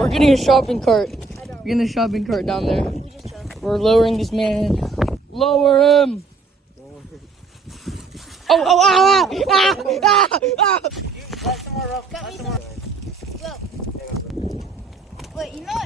we're getting a shopping cart. We're getting a shopping cart down there. We're lowering this man. Lower him. Wait, you know